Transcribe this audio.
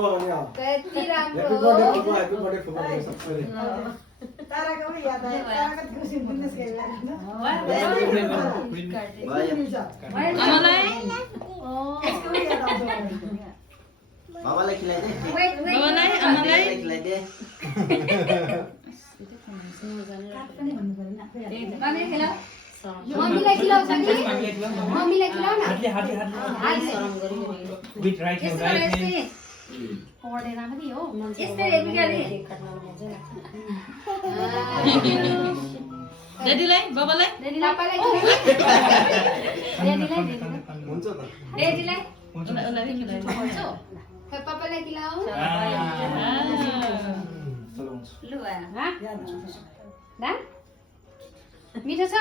बुवा भने कति राम्रो ह्यापी बर्थडे बुवा ह्यापी बर्थडे फुपा सबैले ताराको पनि याद आयो ताराको खुसी हुँदैन त्यसले आमालाई यसको पनि याद आउँछ बाबालाई खिलाइदे बाबालाई आमालाई खिलाइदे मम्मीले खिलाऊ मम्मीलाई खिलाऊ छ नि मम्मीलाई खिलाऊ न हातले विथ राइट यस्तो पढेर पनि हो यस्तै एपिकाले डेडीलाई बाबालाई डेडीलाई पापालाई हुन्छ त डेडीलाई उनीलाई खिलाइदिनु पापालाई खिलाऊ लु दा मिठो छ